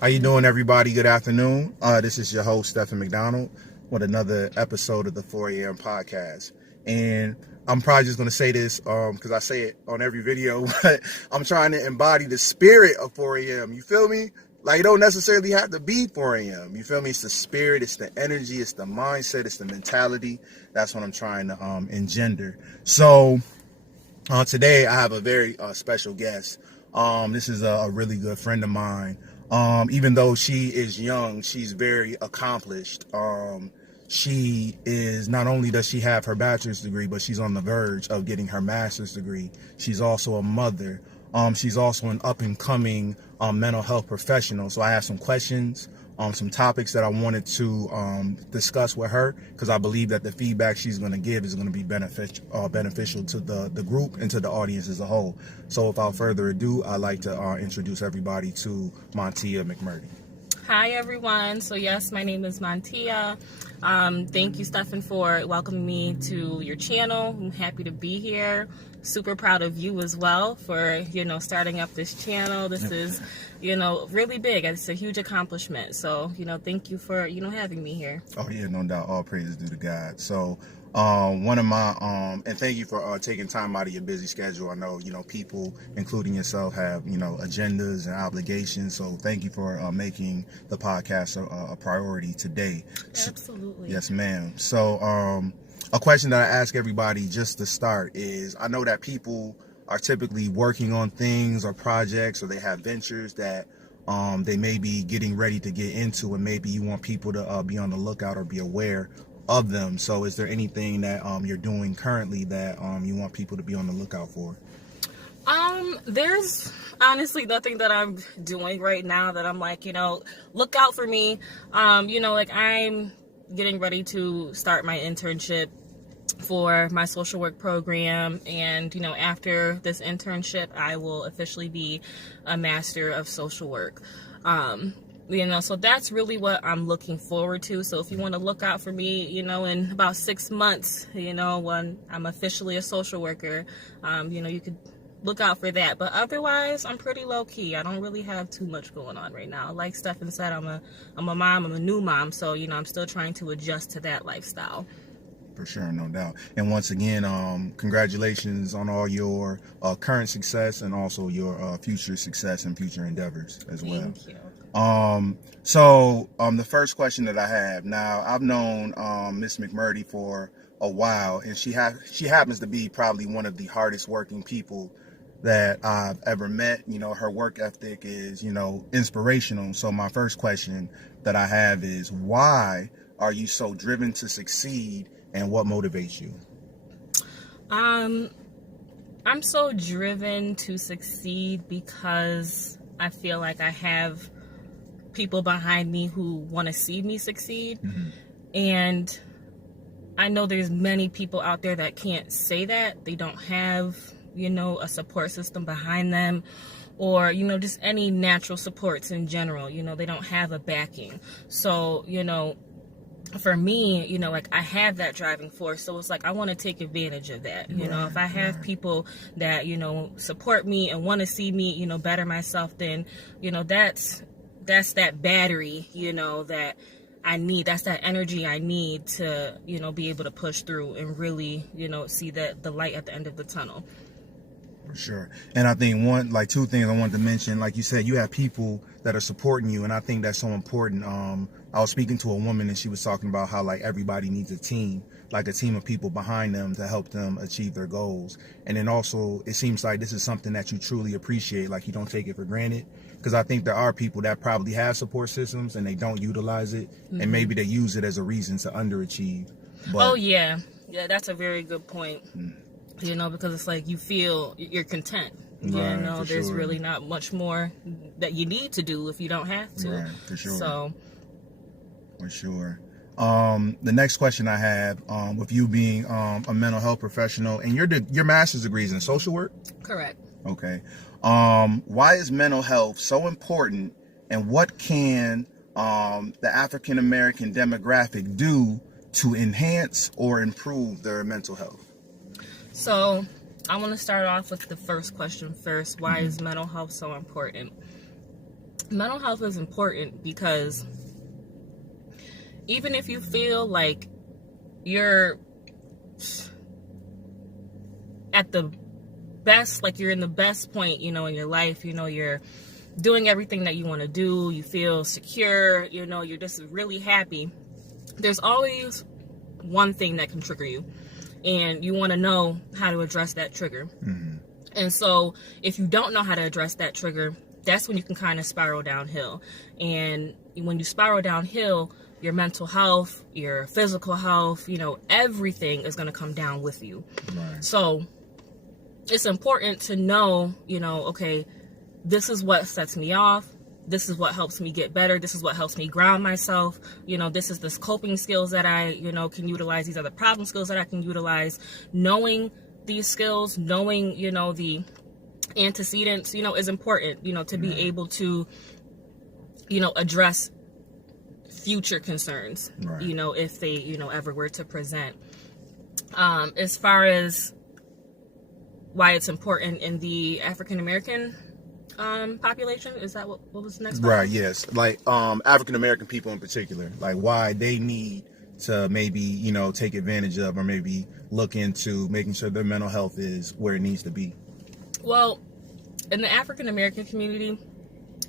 How you doing, everybody? Good afternoon. This is your host, Stephen McDonald, with another episode of the 4 a.m. podcast. And I'm probably just going to say this because I say it on every video, but I'm trying to embody the spirit of 4 a.m. You feel me? Like, it don't necessarily have to be 4 a.m. You feel me? It's the spirit, it's the energy, it's the mindset, it's the mentality. That's what I'm trying to engender. So today I have a very special guest. This is a really good friend of mine. Even though she is young, she's very accomplished. She is, not only does she have her bachelor's degree, but she's on the verge of getting her master's degree. She's also a mother. She's also an up-and-coming mental health professional. So I have some questions, some topics that I wanted to discuss with her, because I believe that the feedback she's going to give is going to be beneficial to the group and to the audience as a whole. So without further ado, I'd like to introduce everybody to Montiyah McMurty. Hi, everyone. So yes, my name is Montiyah. Thank you, Stephen, for welcoming me to your channel. I'm happy to be here. Super proud of you as well for, starting up this channel. This is, really big. It's a huge accomplishment. So, thank you for, having me here. Oh, yeah, no doubt. All praises due to God. So, one of my, and thank you for taking time out of your busy schedule. I know, people, including yourself, have, agendas and obligations. So thank you for making the podcast a priority today. Absolutely. Yes, ma'am. So, a question that I ask everybody just to start is, I know that people are typically working on things or projects, or they have ventures that they may be getting ready to get into, and maybe you want people to be on the lookout or be aware of them. So is there anything that you're doing currently that you want people to be on the lookout for? There's honestly nothing that I'm doing right now that I'm like, look out for me. I'm getting ready to start my internship for my social work program, and after this internship I will officially be a master of social work. So that's really what I'm looking forward to. So if you want to look out for me, in about 6 months, when I'm officially a social worker, you could look out for that. But otherwise, I'm pretty low key. I don't really have too much going on right now. Like Stephen said, I'm a mom. I'm a new mom. So, I'm still trying to adjust to that lifestyle. For sure, no doubt. And once again, congratulations on all your current success and also your future success and future endeavors as well. Thank you. The first question that I have now, I've known Miss McMurty for a while, and she happens to be probably one of the hardest working people that I've ever met. Her work ethic is, inspirational. So my first question that I have is, why are you so driven to succeed, and what motivates you? I'm so driven to succeed because I feel like I have people behind me who want to see me succeed. Mm-hmm. And I know there's many people out there that can't say that. They don't have, a support system behind them, or, just any natural supports in general. They don't have a backing. So, for me, I have that driving force. So it's like, I want to take advantage of that. If I have people that, support me and want to see me, better myself, then, that's that battery, that I need. That's that energy I need to, be able to push through and really, see the light at the end of the tunnel. For sure. And I think two things I wanted to mention. Like you said, you have people that are supporting you, and I think that's so important. I was speaking to a woman, and she was talking about how everybody needs a team of people behind them to help them achieve their goals. And then also, it seems like this is something that you truly appreciate. Like, you don't take it for granted, because I think there are people that probably have support systems and they don't utilize it, mm-hmm. and maybe they use it as a reason to underachieve. But, yeah, that's a very good point. Mm. Because it's like you feel you're content. Right, there's sure. really not much more that you need to do if you don't have to. Right, for sure. So, for sure. The next question I have, with you being a mental health professional, and your master's degree is in social work? Correct. Okay. Why is mental health so important, and what can the African American demographic do to enhance or improve their mental health? So I want to start off with the first question first. Why is mental health so important? mental health is important because even if you feel like you're at the best, like you're in the best point, in your life, you're doing everything that you want to do, you feel secure, you're just really happy, there's always one thing that can trigger you, and you want to know how to address that trigger. Mm-hmm. And so if you don't know how to address that trigger, that's when you can kind of spiral downhill. And when you spiral downhill, your mental health, your physical health, everything is going to come down with you. Right. So it's important to know, okay, this is what sets me off. This is what helps me get better. This is what helps me ground myself. This is the coping skills that I, can utilize. These are the problem skills that I can utilize. Knowing these skills, knowing, the antecedents, is important, to be able to, address future concerns, right. If they, ever were to present. As far as why it's important in the African American population, is that what was the next part? Right, yes. Like African American people in particular, like why they need to maybe, take advantage of or maybe look into making sure their mental health is where it needs to be. Well, in the African American community,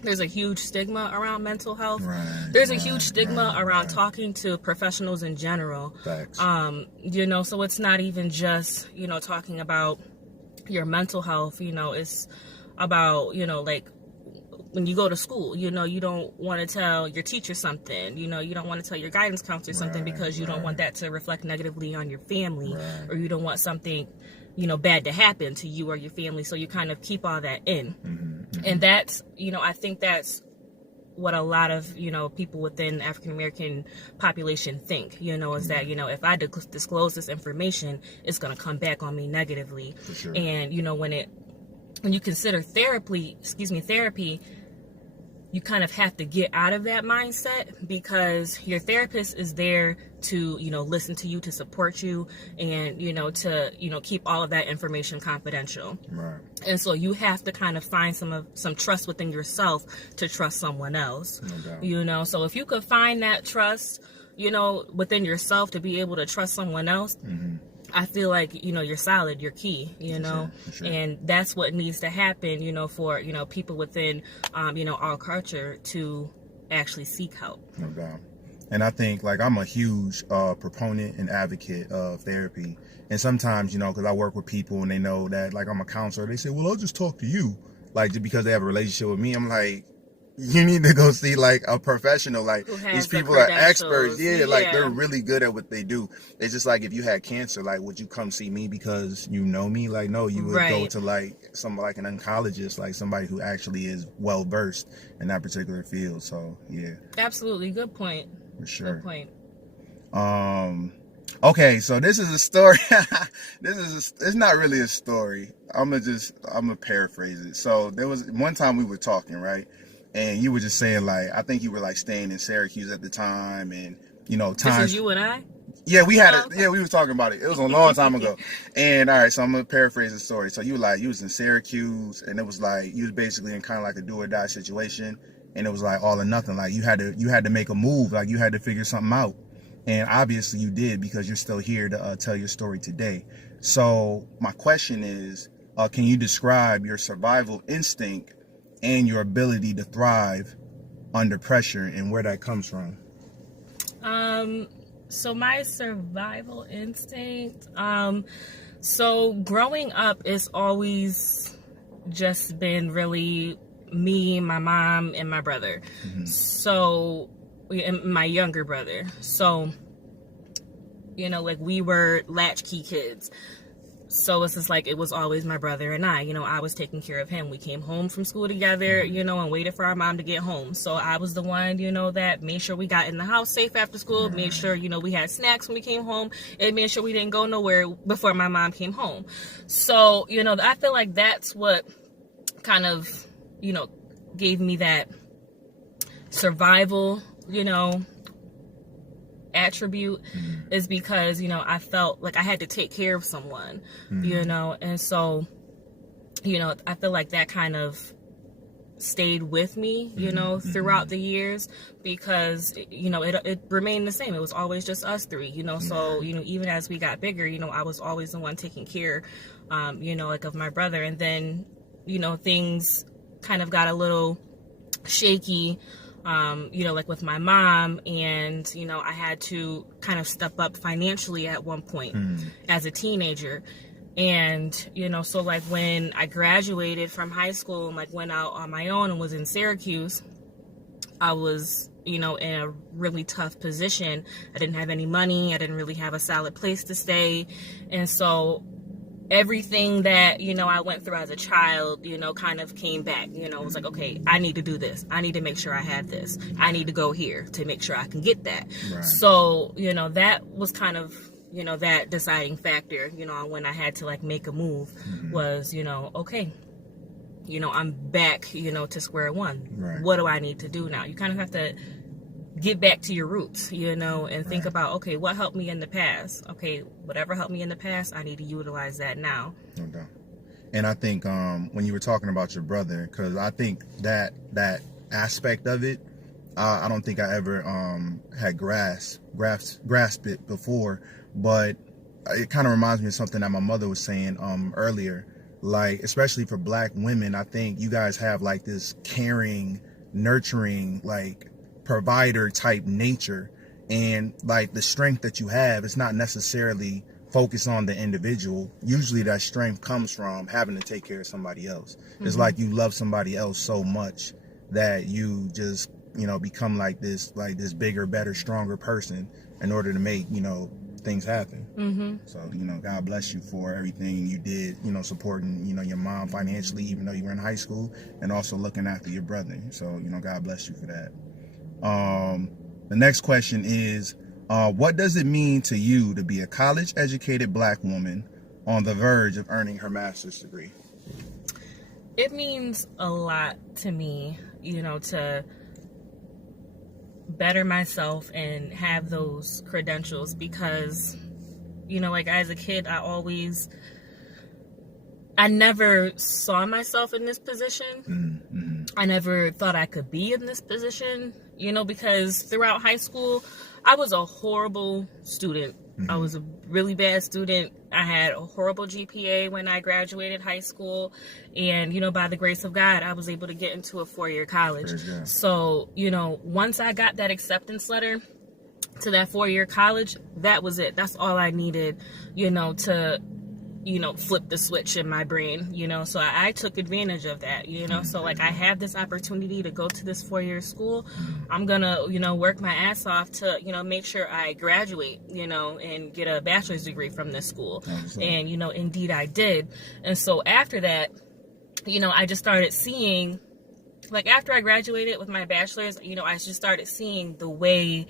there's a huge stigma around mental health. Right, there's a huge stigma around talking to professionals in general. Facts. So it's not even just, talking about your mental health, it's about, like when you go to school, you don't want to tell your teacher something, you don't want to tell your guidance counselor something because you don't want that to reflect negatively on your family, or you don't want something, bad to happen to you or your family. So you kind of keep all that in. Mm-hmm. And that's, I think that's what a lot of, people within the African American population think, is that, if I disclose this information, it's going to come back on me negatively. For sure. And, when you consider therapy, you kind of have to get out of that mindset, because your therapist is there to, listen to you, to support you, and, to, keep all of that information confidential. Right. And so you have to kind of find some trust within yourself to trust someone else. No doubt. So if you could find that trust, within yourself to be able to trust someone else, mm-hmm. I feel like, you're solid, you're key, For sure. And that's what needs to happen, for, people within, our culture to actually seek help. No doubt. And I think, like, I'm a huge proponent and advocate of therapy. And sometimes, because I work with people and they know that, like, I'm a counselor, they say, well, I'll just talk to you. Like, just because they have a relationship with me, I'm like, you need to go see, like, a professional. Like, these people are experts. Yeah, like, they're really good at what they do. It's just like, if you had cancer, like, would you come see me because you know me? Like, no, you would go to, like, like an oncologist, like somebody who actually is well versed in that particular field. So, yeah. Absolutely. Good point. For sure. Good point. Okay, so this is a story. It's not really a story. I'm gonna paraphrase it. So there was one time we were talking, right? And you were just saying, like, I think you were, like, staying in Syracuse at the time, and, times. This is you and I? Yeah, we had it. Yeah, we were talking about it. It was a long time ago. And, all right, so I'm going to paraphrase the story. So you was in Syracuse, and it was, like, you was basically in kind of like a do-or-die situation, and it was, like, all or nothing. Like, you had to make a move. Like, you had to figure something out. And obviously you did, because you're still here to tell your story today. So my question is, can you describe your survival instinct and your ability to thrive under pressure, and where that comes from? So my survival instinct, so growing up, it's always just been really me, my mom, and my brother. Mm-hmm. So, and my younger brother. So, like, we were latchkey kids. So it's just like, it was always my brother and I was taking care of him. We came home from school together, and waited for our mom to get home. So I was the one, that made sure we got in the house safe after school, made sure, we had snacks when we came home, and made sure we didn't go nowhere before my mom came home. So, I feel like that's what kind of, gave me that survival, attribute, is because I felt like I had to take care of someone, and so I feel like that kind of stayed with me, you know, throughout the years, because, you know, it remained the same. It was always just us three, you know. So, you know, even as we got bigger, you know, I was always the one taking care, you know, like of my brother. And then, you know, things kind of got a little shaky, you know, like with my mom, and, you know, I had to kind of step up financially at one point as a teenager. And, you know, so like when I graduated from high school and like went out on my own and was in Syracuse, I was, you know, in a really tough position. I didn't have any money. I didn't really have a solid place to stay. And so everything that, you know, I went through as a child, you know, kind of came back. You know, it was like, okay, I need to do this. I need to make sure I have this. I need to go here to make sure I can get that. Right. So, you know, that was kind of, you know, that deciding factor, you know, when I had to like make a move was, you know, okay, you know, I'm back, you know, to square one. Right. What do I need to do now? You kind of have to get back to your roots, you know, and think about, okay, what helped me in the past? Okay, whatever helped me in the past, I need to utilize that now. Okay. And I think when you were talking about your brother, because I think that aspect of it, I don't think I ever had grasped it before, but it kind of reminds me of something that my mother was saying earlier. Like, especially for Black women, I think you guys have like this caring, nurturing, like provider type nature, and like the strength that you have, it's not necessarily focused on the individual. Usually that strength comes from having to take care of somebody else. It's like you love somebody else so much that you just, you know, become like this bigger, better, stronger person in order to make, you know, things happen. So, you know, God bless you for everything you did, you know, supporting, you know, your mom financially, even though you were in high school, and also looking after your brother. So, you know, God bless you for that. The next question is, what does it mean to you to be a college educated Black woman on the verge of earning her master's degree? It means a lot to me, you know, to better myself and have those credentials, because, you know, like as a kid, I never saw myself in this position. I never thought I could be in this position, you know, because throughout high school, I was a horrible student. I was a really bad student. I had a horrible GPA when I graduated high school. And, you know, by the grace of God, I was able to get into a 4-year college. So, you know, once I got that acceptance letter to that 4-year college, that was it. That's all I needed, you know, to, you know, flip the switch in my brain, you know. So I took advantage of that, you know. So like, I have this opportunity to go to this 4-year school. I'm gonna, you know, work my ass off to, you know, make sure I graduate, you know, and get a bachelor's degree from this school. And, you know, indeed I did. And so after that, you know, I just started seeing, like, after I graduated with my bachelor's, you know, I just started seeing the way,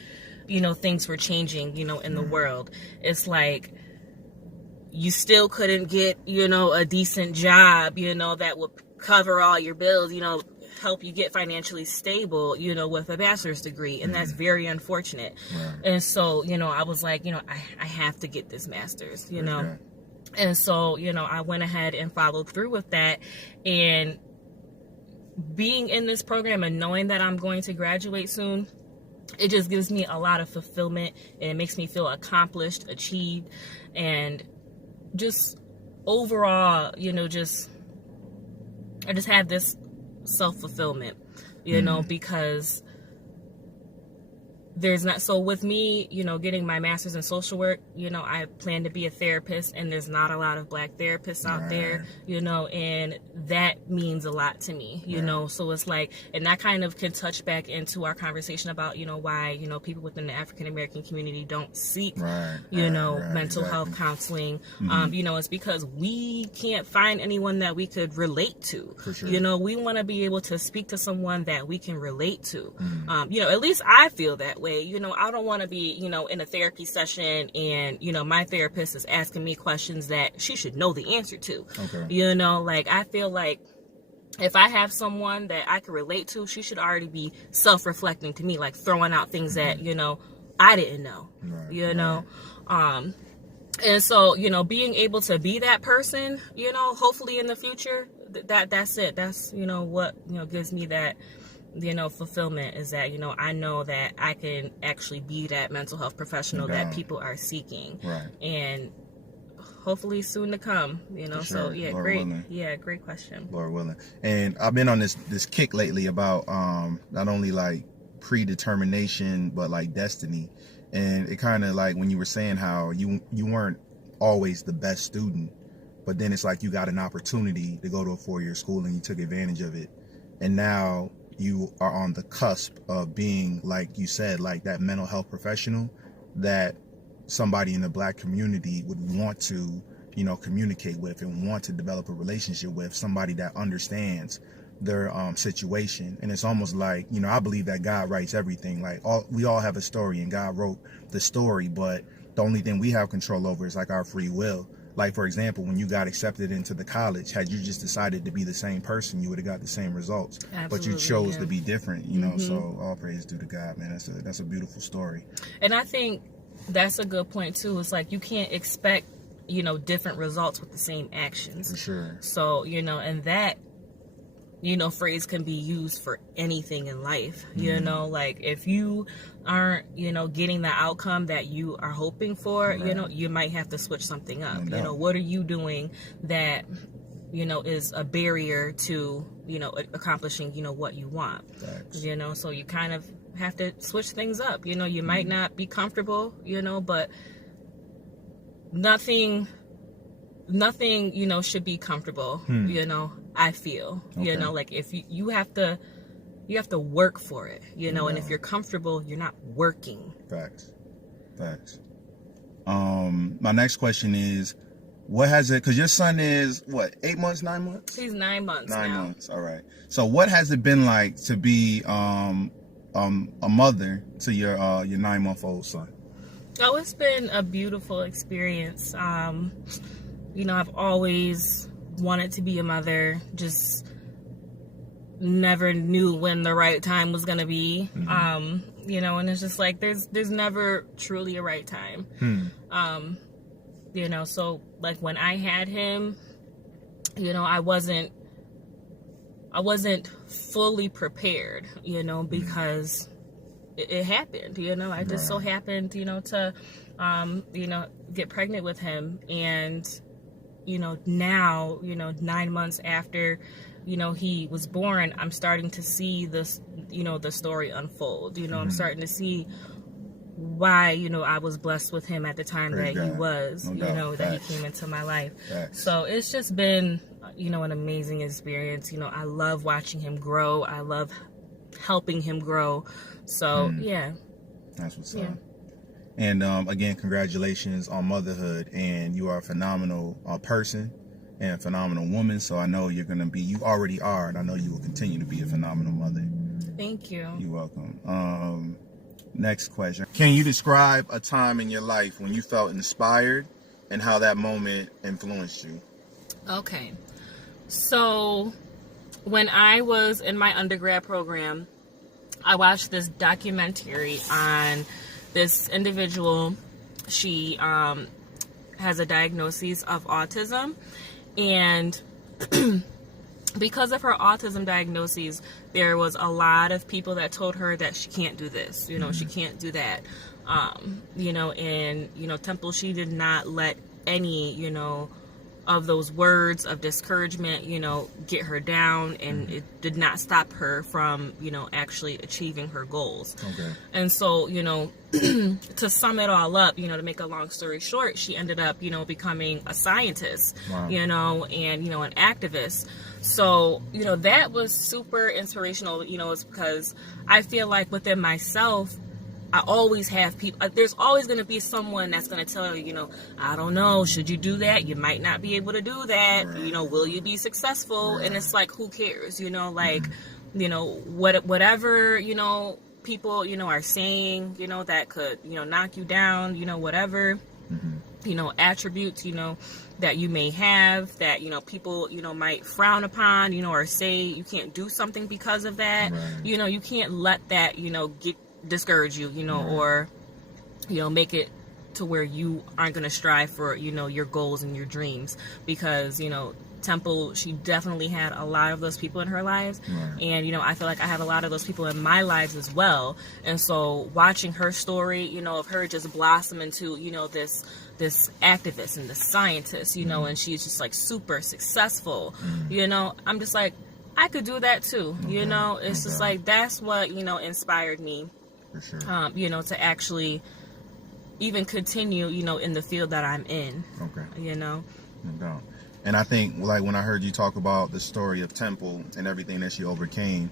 you know, things were changing, you know, in the world. It's like, you still couldn't get, you know, a decent job, you know, that would cover all your bills, you know, help you get financially stable, you know, with a bachelor's degree. And that's very unfortunate. And so, you know, I was like, you know, I have to get this master's, you know. And so, you know, I went ahead and followed through with that. And being in this program and knowing that I'm going to graduate soon, it just gives me a lot of fulfillment, and it makes me feel accomplished, achieved, and just overall, you know, I just have this self-fulfillment, you know, because there's not, so with me, you know, getting my master's in social work, you know, I plan to be a therapist, and there's not a lot of Black therapists out there, you know, and that means a lot to me, you know. So it's like, and that kind of can touch back into our conversation about, you know, why, you know, people within the African American community don't seek, you know, mental health counseling. You know, it's because we can't find anyone that we could relate to. You know, we want to be able to speak to someone that we can relate to. You know, at least I feel that way. You know, I don't want to be, you know, in a therapy session and, you know, my therapist is asking me questions that she should know the answer to. You know, like, I feel like if I have someone that I can relate to, she should already be self-reflecting to me, like throwing out things that, you know, I didn't know, you know. And so, you know, being able to be that person, you know, hopefully in the future, that's it. That's, what, gives me that, fulfillment, is that, I know that I can actually be that mental health professional that people are seeking. Right. And hopefully soon to come, For so sure. yeah, Lord great. willing. Yeah, great question. Lord willing. And I've been on this kick lately about not only like predetermination, but like destiny. And it kind of like when you were saying how you weren't always the best student, but then it's like you got an opportunity to go to a 4-year school and you took advantage of it. And now you are on the cusp of being, like you said, like that mental health professional that somebody in the Black community would want to, communicate with and want to develop a relationship with, somebody that understands their situation. And it's almost like, I believe that God writes everything. Like we all have a story and God wrote the story, but the only thing we have control over is like our free will. Like, for example, when you got accepted into the college, had you just decided to be the same person, you would have got the same results. Absolutely, but you chose to be different, so all praise due to God, man. That's a beautiful story. And I think that's a good point too. It's like you can't expect, different results with the same actions. For sure. So, and that, phrase can be used for anything in life. Like if you aren't, getting the outcome that you are hoping for, Right. You might have to switch something up. No doubt. What are you doing that, is a barrier to, accomplishing, what you want. Facts. So you kind of have to switch things up. You might not be comfortable, but nothing, should be comfortable, I feel, Okay. like if you have to work for it, and if you're comfortable, you're not working. Facts. My next question is, what has it, because your son is what, 8 months, 9 months? He's 9 months 9 now. months. All right. So what has it been like to be a mother to your 9-month-old son? Oh, it's been a beautiful experience. I've always wanted to be a mother, just never knew when the right time was gonna be. Mm-hmm. And it's just like there's never truly a right time. So like when I had him, I wasn't fully prepared, because it happened, I just so happened, to, get pregnant with him. And, now, 9 months after, he was born, I'm starting to see this, the story unfold. I'm starting to see why, I was blessed with him at the time Praise that he God. was, No doubt. that Facts. he came into my life. Facts. So it's just been, an amazing experience. I love watching him grow. I love helping him grow. So, yeah. That's what's Yeah. up. And again, congratulations on motherhood. And you are a phenomenal person and a phenomenal woman. So I know you already are, and I know you will continue to be a phenomenal mother. Thank you. You're welcome. Next question. Can you describe a time in your life when you felt inspired and how that moment influenced you? Okay. So when I was in my undergrad program, I watched this documentary on this individual. She has a diagnosis of autism, and because of her autism diagnosis, there was a lot of people that told her that she can't do this, she can't do that, and Temple, she did not let any, of those words of discouragement, get her down, and it did not stop her from, actually achieving her goals. Okay. And so, to sum it all up, to make a long story short, she ended up, becoming a scientist, Wow. and, an activist. So, that was super inspirational, it's because I feel like within myself, I always have people, there's always going to be someone that's going to tell you, I don't know, should you do that? You might not be able to do that. Right. Will you be successful? Right. And it's like, who cares? Whatever, people, are saying, that could, knock you down, whatever, attributes, that you may have, that, people, might frown upon, or say you can't do something because of that. Right. You can't let that, discourage you, or, make it to where you aren't going to strive for, your goals and your dreams, because, Temple, she definitely had a lot of those people in her lives. Right. And, you know, I feel like I have a lot of those people in my lives as well. And so watching her story, you know, of her just blossom into, you know, this activist and this scientist, you know, and she's just like super successful, you know, I'm just like, I could do that too. You know, it's just like, that's what, you know, inspired me, For sure. you know, to actually even continue, you know, in the field that I'm in. Okay. You know? No doubt. And I think, like, when I heard you talk about the story of Temple and everything that she overcame,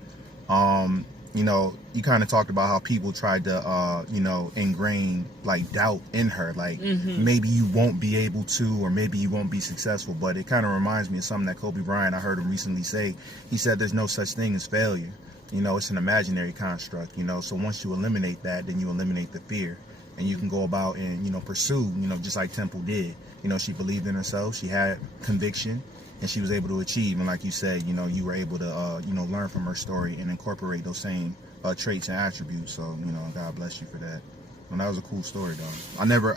you know, you kind of talked about how people tried to, you know, ingrain, like, doubt in her. Like, maybe you won't be able to, or maybe you won't be successful. But it kind of reminds me of something that Kobe Bryant, I heard him recently say. He said there's no such thing as failure. You know, it's an imaginary construct, you know. So once you eliminate that, then you eliminate the fear. And you can go about and, you know, pursue, you know, just like Temple did. You know, she believed in herself. She had conviction, and she was able to achieve. And like you said, you know, you were able to, you know, learn from her story and incorporate those same traits and attributes. So, you know, God bless you for that. And that was a cool story, though. I never,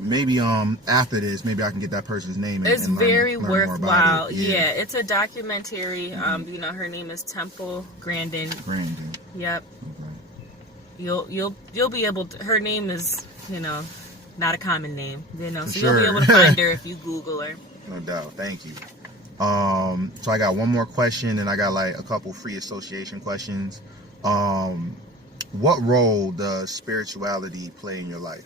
maybe after this, maybe I can get that person's name. It's and very learn more worthwhile. about it. Yeah, it's a documentary. You know, her name is Temple Grandin. Grandin. Yep. Okay. You'll be able to, her name is, you know, not a common name, you know, For so sure. you'll be able to find her if you Google her. No doubt. Thank you. So I got one more question, and I got like a couple free association questions. What role does spirituality play in your life?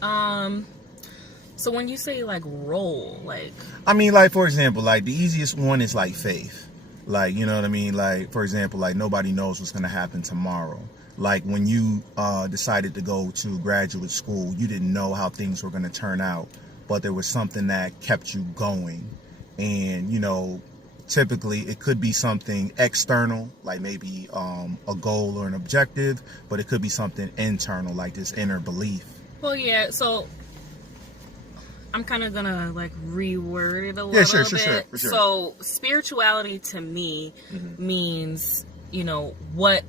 So when you say like role, like, I mean, like, for example, like the easiest one is like faith. Like, you know what I mean? Like, for example, like nobody knows what's going to happen tomorrow. Like when you decided to go to graduate school, you didn't know how things were going to turn out, but there was something that kept you going. And, you know, typically it could be something external, like maybe a goal or an objective, but it could be something internal, like this inner belief. well, yeah, so I'm kind of gonna like reword it a little bit. For sure. So spirituality to me means, you know, what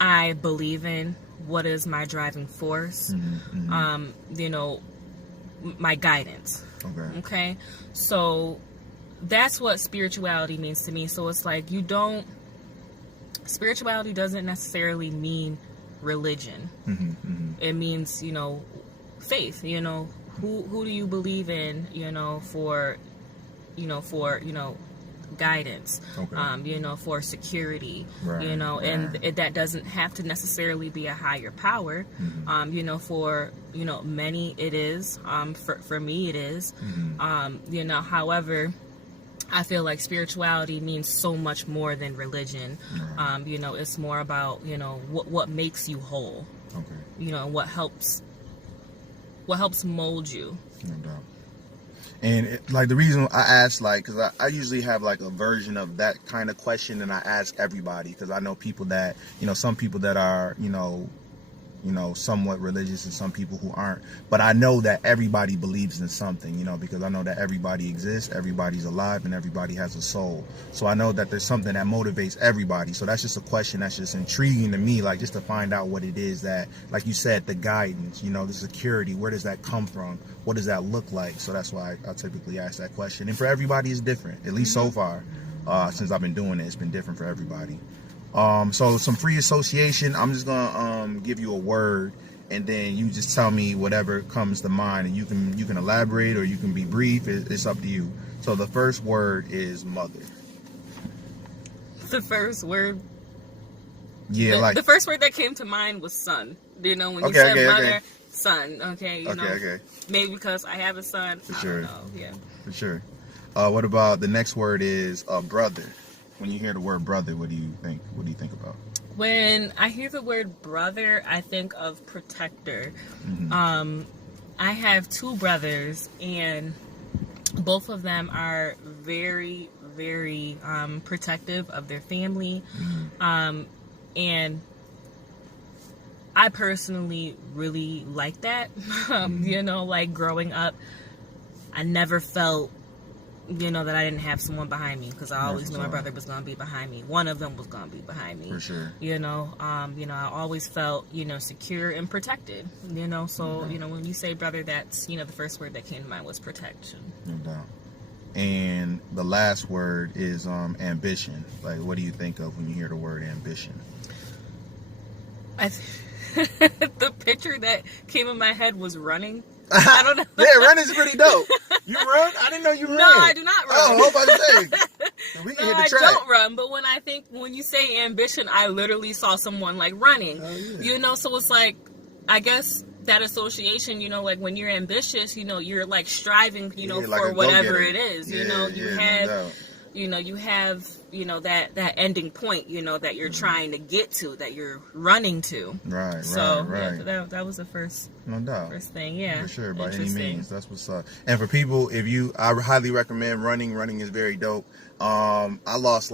I believe in, what is my driving force, you know, my guidance. Okay. So that's what spirituality means to me. So it's like spirituality doesn't necessarily mean religion. It means, you know, faith, you know, who do you believe in, you know, for guidance, you know, for security, you know, and that doesn't have to necessarily be a higher power. You know, for, you know, many it is, for me it is, you know, however, I feel like spirituality means so much more than religion. You know, it's more about, you know, what makes you whole, you know, what helps mold you. No doubt. And like the reason I asked, like, because I usually have like a version of that kind of question, and I ask everybody, because I know people that, you know, some people that are, you know, somewhat religious, and some people who aren't. But I know that everybody believes in something, you know, because I know that everybody exists, everybody's alive, and everybody has a soul. So I know that there's something that motivates everybody. So that's just a question that's just intriguing to me, like just to find out what it is that, like you said, the guidance, you know, the security, where does that come from? What does that look like? So that's why I typically ask that question. And for everybody, it's different, at least so far. Since I've been doing it, it's been different for everybody. So some free association. I'm just gonna give you a word, and then you just tell me whatever comes to mind, and you can elaborate or you can be brief. It's up to you. So the first word is mother. The first word. Yeah, the first word that came to mind was son. You know, when you said mother, son. Okay, you know, maybe because I have a son. For sure. I don't know. Yeah. For sure. What about the next word is brother? When you hear the word brother, what do you think? What do you think about? When I hear the word brother, I think of protector. I have two brothers, and both of them are very, very protective of their family. And I personally really like that. You know, like growing up, I never felt, you know, that I didn't have someone behind me, because I always knew my brother was going to be behind me. One of them was going to be behind me. For sure. You know, I always felt, you know, secure and protected, you know, so, you know, when you say brother, that's, you know, the first word that came to mind was protection. No doubt. and the last word is ambition. Like, what do you think of when you hear the word ambition? The picture that came in my head was running. I don't know. Yeah, running's pretty dope. You run? I didn't know you ran. No, I do not run. Oh, I hope I say. We can hit the track. I don't run, but when you say ambition, I literally saw someone like running. Oh, yeah. You know, so it's like, I guess that association, you know, like when you're ambitious, you know, you're like striving, you know, like for whatever it is. You know, you have that ending point, you know, that you're trying to get to, that you're running to. Right. Yeah, that was the first. No doubt. First thing, yeah. For sure, by any means. That's what's up. And for people, I highly recommend running. Running is very dope. I lost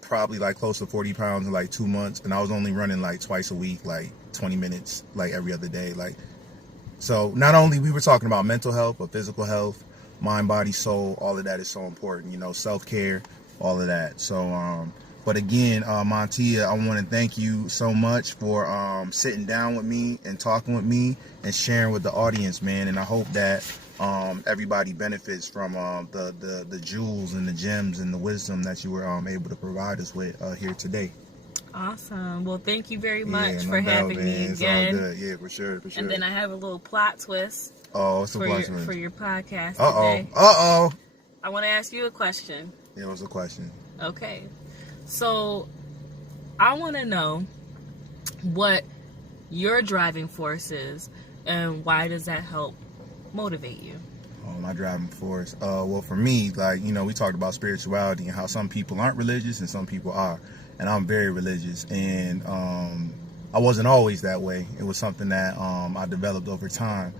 probably close to 40 pounds in 2 months, and I was only running twice a week, 20 minutes, every other day. So not only we were talking about mental health, but physical health, mind, body, soul, all of that is so important, you know, self-care, all of that. So, but again, Montiyah, I want to thank you so much for sitting down with me and talking with me and sharing with the audience, man. And I hope that everybody benefits from the jewels and the gems and the wisdom that you were able to provide us with here today. Awesome. Well, thank you very much for having me again. It's all good. Yeah, for sure. And then I have a little plot twist. Oh, what's the plot twist? For your podcast today. I want to ask you a question. Yeah, what's the question? Okay. So, I want to know what your driving force is and why does that help motivate you? Oh, my driving force. Well, for me, we talked about spirituality and how some people aren't religious and some people are. And I'm very religious, and I wasn't always that way. It was something that I developed over time.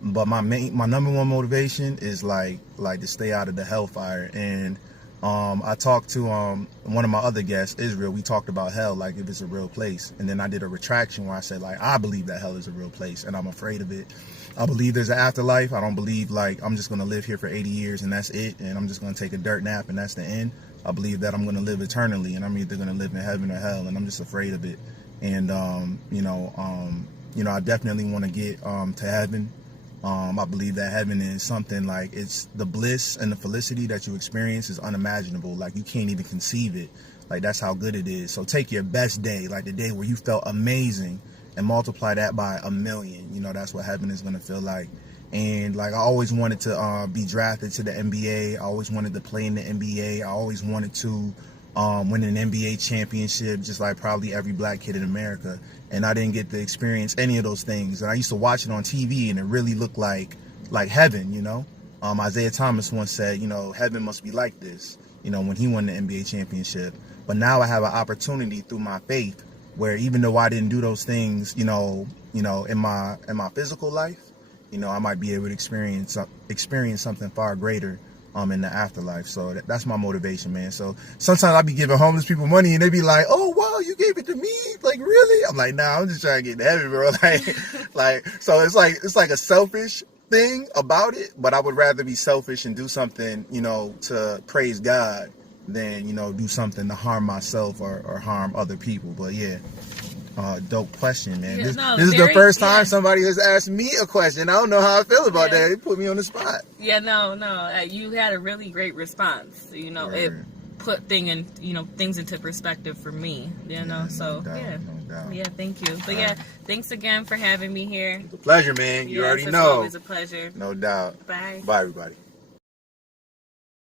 But my number one motivation is to stay out of the hellfire. And I talked to one of my other guests, Israel. We talked about hell, if it's a real place. And then I did a retraction where I said, I believe that hell is a real place, and I'm afraid of it. I believe there's an afterlife. I don't believe I'm just going to live here for 80 years and that's it, and I'm just going to take a dirt nap and that's the end. I believe that I'm going to live eternally, and I'm either going to live in heaven or hell, and I'm just afraid of it. And I definitely want to get to heaven. I believe that heaven is something it's the bliss and the felicity that you experience is unimaginable. You can't even conceive it. That's how good it is. So take your best day, the day where you felt amazing, and multiply that by 1,000,000. You know, that's what heaven is going to feel like. And I always wanted to be drafted to the NBA. I always wanted to play in the NBA. I always wanted to win an NBA championship, just like probably every black kid in America. And I didn't get to experience any of those things. And I used to watch it on TV, and it really looked like heaven, you know. Isaiah Thomas once said, heaven must be like this, when he won the NBA championship. But now I have an opportunity through my faith where even though I didn't do those things, in my physical life, I might be able to experience something far greater in the afterlife. So that's my motivation, man. So sometimes I be giving homeless people money and they be like, oh, wow, you gave it to me? Really? I'm like, nah, I'm just trying to get to heaven, bro. So it's like a selfish thing about it, but I would rather be selfish and do something, to praise God than, do something to harm myself or harm other people. But yeah. Dope question, man. Yeah, this is the first time somebody has asked me a question. I don't know how I feel about that. It put me on the spot. Yeah, no. You had a really great response. Right. It put things into perspective for me. No doubt. Yeah, thank you. But thanks again for having me here. It's a pleasure, man. You already know. It's always a pleasure. No doubt. Bye. Bye, everybody.